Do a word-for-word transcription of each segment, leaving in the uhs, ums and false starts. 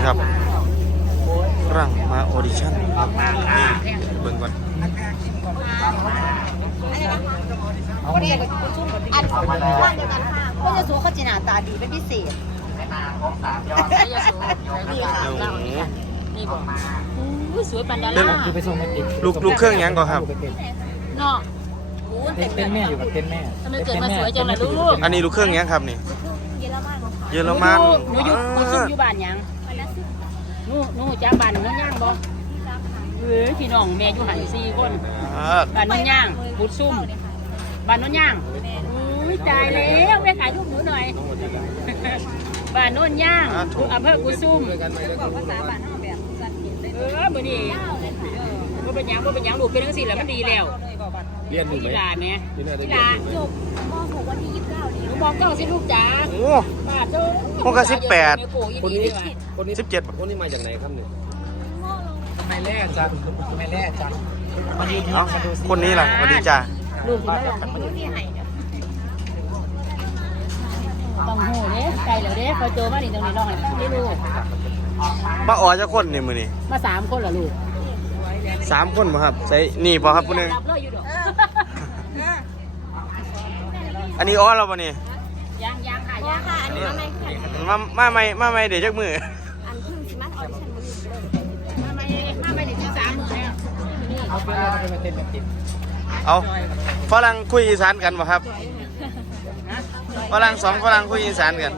ครับร่างมาออดิชั่นนี่เบิ่งก่อนคนเดียวกับชุ่มอันว่างเดียวกันค่ะเพราะจะสูเขาจีน่าตาดีเป็นพิเศษนี่ค่ะนี่บอกอู้สวยปันดาราลูกลูกเครื่องยังก่อนครับเนาะเต้นแม่อยู่กับเต้นแม่ทำไมเกิดมาสวยจังเลยลูกอันนี้ลูกเครื่องยังครับนี่เยอรมันหนูอยู่หนูอยู่อยู่บ้านยังหนูหนูจ้าบ้านหนูย่างบ่เฮ้ยพี่น้องแม่อยู่หันสี่คนบ้านนู้นย่างบุดซุ่มบ้านนู้นย่างอุ้ยตายแล้วแม่ขายลูกหนูหน่อยบ้านโน่นย่างอำเภอกุซุ่มภาษาบ้านนอกแบบเออมื้อนี้บ่เป็นหยังบ่เป็นหยังลูกเป็นจังซี่แหละมันดีแล้วเรียนอยู่ไหมกีฬาแม่กีฬาจบม.หก วันที่ยี่สิบเก้านี่หนูบอกเก้าสิลูกจ๋าโอ้บาทเด้อพวกก็สิบแปดคนนี้คนนี้สิบเจ็ดคนนี้มาจากไหนครับเนี่ยไม่แร่จังไม่แร่จังมาดูเนาะคนนี้ล่ะสวัสดีจ้าลูกที่มาหลังลูกที่ให้ต้องโหเด้ไกลแล้วเด้พอโจมานี่ตรงนี้น้องให้ฟังดิลูกมาอ๋อจะคนนี่มื้อนี้มาสามคนเหรอลูกสามคนบ่ครับใส่นี่บ่ครับผู้นึงอันนี้อ๋อแล้วบ่นี่ยังยังค่ะยังค่ะอันนี้มาใหม่ขึ้นมามาใหม่มาใหม่เดี๋ยวจักมื้ออันเพิ่งสิมาออดิชั่นมื้อนี้มาใหม่มาใหม่นี่สิบสามมื้อแล้วนี่เอาไปเลยมาเต้นมาติดเอาฝรั่งคุยอีสานกันบ่ครับฝรั่งสองฝรั่งคุยอีสานกัน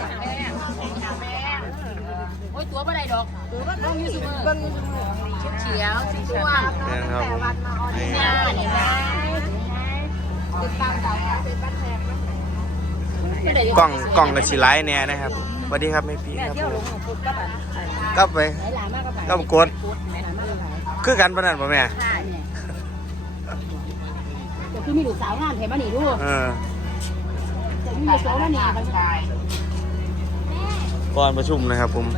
โอ้ยตัวบ่ได้ดอกตัวบ่ต้องอยู่ซุมื้อเบิ่งอยู่ซุมื้อเขียวสีช่วงแต่วันมาออดิชั่นนี่นะติดตามดาวเป็นบ้านแพงนะกล้องกล้องกับชิไลเนี่ยนะครับสวัสดีครับแม่พี่ครับกลับไปกลับกดคือกันปะนั่นป่ะแม่จะคือมีลูกสาวงามเห็นป่ะนี่ลูกเออจะมีลูกสาวแล้วนี่ก่อนประชุมนะครับผม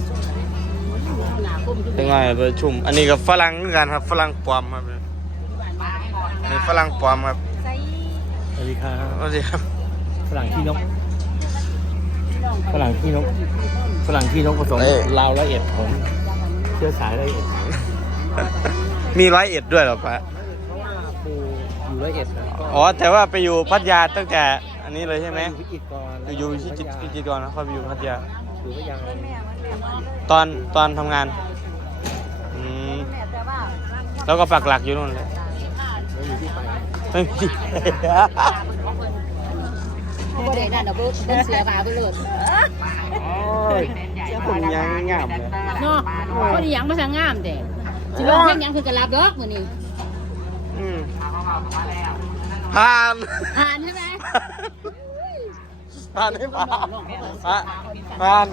เป็นไงประชุมอันนี้กับฝรั่งเหมือนกันครับฝรั่งปลอมครับนี่ฝรั่งปลอมครับสวัสดีครับสวัสดีครับฝรั่งที่นกฝรั่งที่นกฝรั่งที่นกผสมลาวละเอียดผมเชื้อสายละเอียดมีร้อยเอ็ดด้วยเหรอปะเพราะว่าปูอยู่ละเอียดอ๋อแต่ว่าไปอยู่พัทยาตั้งแต่อันนี้เลยใช่ไหมพิจิตรก่อนอยู่พิจิตรพิจิตรก่อนนะเขาไปอยู่พัทยาอยู่พัทยาตอนตอนทำงานอืมแล้วก็ปักหลักอยู่นู่นเลยไม่มีเขาบ่ได้นั่นดอกเบิ้งเสือขาไปเลยคนยังงามเลยเนาะคนยังมาทางงามแต่สิลงเพลงยังคือกระลาบดอกมื้อนี้ผ่านผ่านใช่ไหมผ่านให้ผ่านผ่าน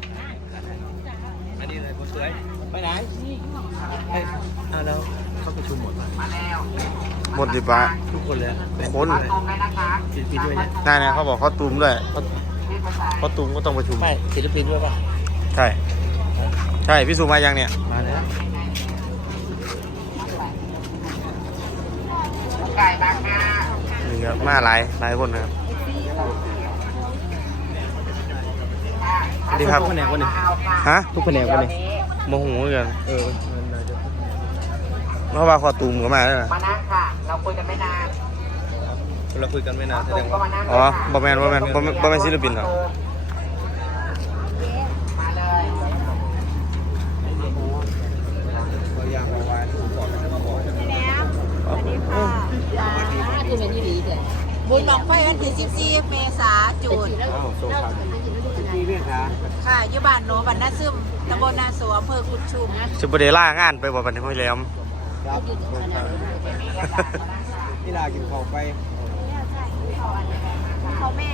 อันนี้อะไรคนสวยไปไหนไปอ่าแล้วเข้าประชุมหมดหมดดิปะทุกคนเลยคนศิลปินด้วยเนี่ยนั่นนะเขาบอกเขาตูมด้วยเขาตูมก็ต้องประชุมไม่ศิลปินด้วยป่ะใช่ใช่พี่สุมายังเนี่ยมาแล้วนี่ครับมาหลายหลายคนนะครับสวัสดีครับทุกแผนกวันนี้ฮะทุกแผนกวันนี้โมโหกันเออเมื่อวานขอตูมก็มาแล้วนะมานั่งค่ะเราคุยกันไม่นานเราคุยกันไม่นานแสดงว่าอ๋อบอแมนบอแมนบอแมนบอแมนศิลปินเหรอมาเลยบุญหนองไฟวันที่สิบสี่เมษาจูนค่ะอยู่บ้านโนบ้านนาซึมตำบลนาสวอำเภอกุดชุมจะไปได้ล่างานไปบ่บันนี้พ่อแหลมที่ลากินข้าวไปเขาแม่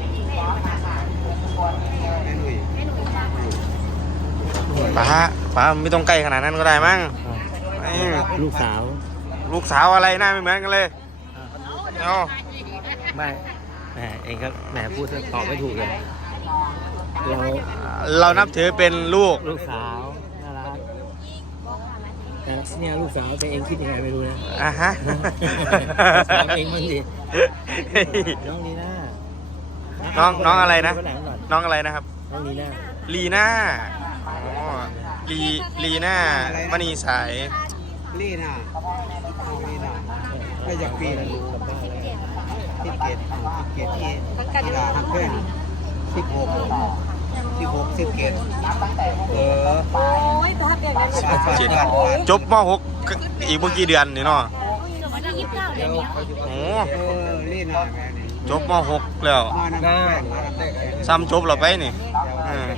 ป้าป้าไม่ต้องใกล้ขนาดนั้นก็ได้มั้งลูกสาวลูกสาวอะไรหน้าไม่เหมือนกันเลยเอาไม่แหมเองก็แหมพูดตอบไม่ถูกเลยเราเรานับถือเป็นลูกลูกสาวน่ารักแต่เนี่ยลูกสาวแต่เองคิดยังไงไม่รู้นะอ่ะฮะสาวเองมันดิน้องลีน่าน้องน้องอะไรนะน้องอะไรนะครับน้องลีน่าลีน่าอ๋อลีลีหน้ามณีสายลี่น่ะเอาลี่น่ะไม่อยากปีนสิบเกตสิบเกตที่กีฬาทักเพื่อนสิบหกสิบหกสิบเกตเออโอ้ยตัวเด็กนั่นสิบเจ็ดจบม .หก อีกเมื่อกี่เดือนนี่เนาะวันที่ยี่สิบเก้าเดือนนี้โอ้เออลี่น่ะจบม .หก แล้วมาหน้าซ้ำจบแล้วไปนี่เออ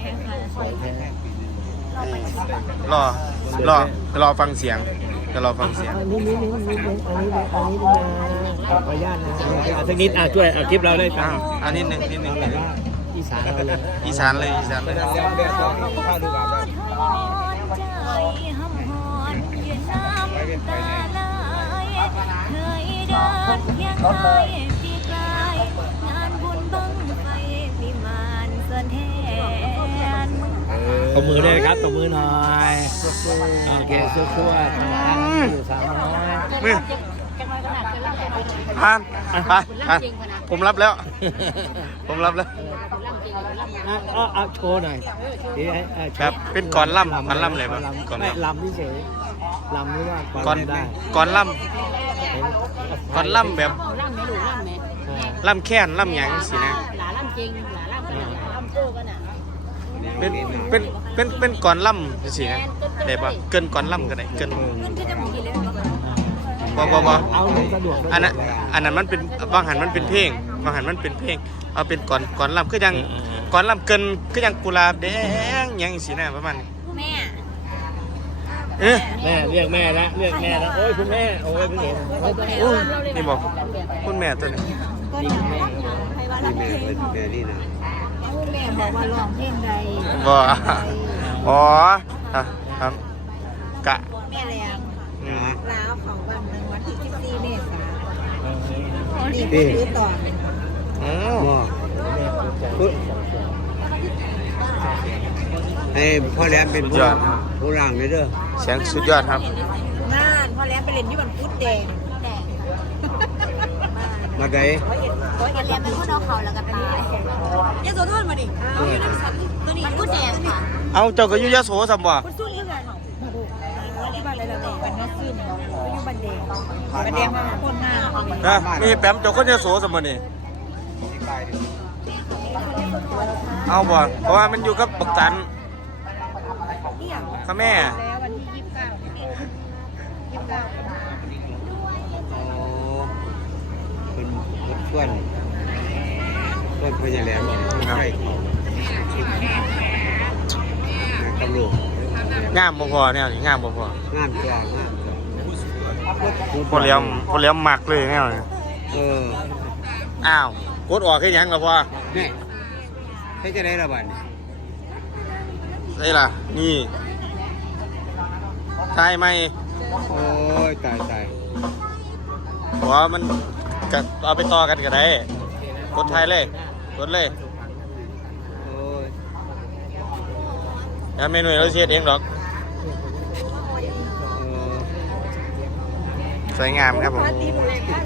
รอรอรอฟังเสียงจะรอฟังเสียงอันนี้นี่นี่นี่อันนี้อันนี้นะขออนุญาตนะสักนิดอ่ะช่วยอ่ะคลิปเราได้ฟัอ้าง วอันนิดหนึ่งนิดหนึ่งแบบว่าอีสานเราเลยอีสานเลยอีสานเลยเดี๋ยวเดี๋ยวต้องข้าวดูกับใจห้ำหอนยืนน้ำตาลายเคยเดินเพียงไกลปีกลายงานบุญบังไฟวิมานเสนแทนตบมือด้วยครับตบมือหน่อยโอเคช่วยช่วยอยู่สามน้อยมือจังน้อยขนาดจะรับแบบผ่านผ่านผ่านผมรับแล้ว ผมรับแล้วล่ำจริงล่ำอ่ะอ่ะอ่ะโชว์หน่อยที่ให้อ่ะโชแบบว์เป็นก่อนล่ำมันล่ำเลยปะก่อนไม่ล่ำลำที่เฉยลำหรือว่าก่อนได้ก่อนล่เห็นำก่อนล่ำแบบล่ำไหมลูกล่ำไหมล่ำแค้นล่ำหยังสินะหลาล่ำจริงหลาล่ำขนาดหลาล่ำโก้กันอ่ะเป็นเป็นเป็นเป็นก่อนล่ำสินะได้ปะเกินก่อนล่ำก็ได้เกินมันคือจะหมดกี่เลยบ่บ่บ่เอาสะดวกอันนั้นอันนั้นมันเป็นบางหันมันเป็นเพลงบางหันมันเป็นเพลงเอาเป็นก่อนก่อนล่ำคือยังก่อนล่ำเกินคือยังกุหลาบแดงหยังสินะประมาณนี้แม่เอ๊ะแม่เรียกแม่แล้วเรียกแม่แล้วโอ้ยคุณแม่โอ้ยเพิ่งเห็นโอ้ยนี่บอกคุณแม่ตัวนี้ก็หนังใครว่ารักเพลงแม่ลี่น่ะแม่บอกว่าร้องเพลงใดบ่อ๋ออ่ะครับกะแม่แรงอืมลาวของวันหนึ่งวันที่สิบสี่เมษายนนี่คือต่ออ๋อหม้อไอ้พ่อแหลมเป็นผู้ผู้ร่างเลยเด้อเสียงสุดยอดครับงานพอแล้วไปเล่นที่วันพุธแดงมาได้ร้อยเอ็ดแล้วเป็นผู้น้องเขาแล้วกันอันนี้ยังโซโทษมาดิตัวนี้มันพุธแดงค่ะเอาเจ้าก็อยู่ยโสสัมบ่คุณสู้ยังไงที่บ้านอะไรล่ะแม่บันนาซึมก็อยู่บันแดงบันแดงมาคนหน้านะมีแปมเจ้าคนยโสสัมบ่นี่เอาบ่เพราะว่ามันอยู่กับบักจันนี่อย่างค่ะแม่แล้ววันที่ยี่สิบเก้ายี่สิบเก้าโอ้เป็นเป็นชวนชวนพญาแหลมใช่ตำรวจงามบ่พอแนวนี้งามบ่พองามตัวงามตัวพอเลี้ยมพอเลี้ยมมักเลยแนวนี้เอออ้าวกดออกคือหยังล่ะพ่อนี่ให้จะได้ระบาดนี่ได้ล่ะนี่ใช่ไหมโอ้ยตายตายเพราะว่ามันก็เอาไปต่อกันก็ได้กดไทยเลยกดเลยโอ้ยแล้วเมนูเราเสียเองหรอกเออสวยงามครับผมตีบุเรน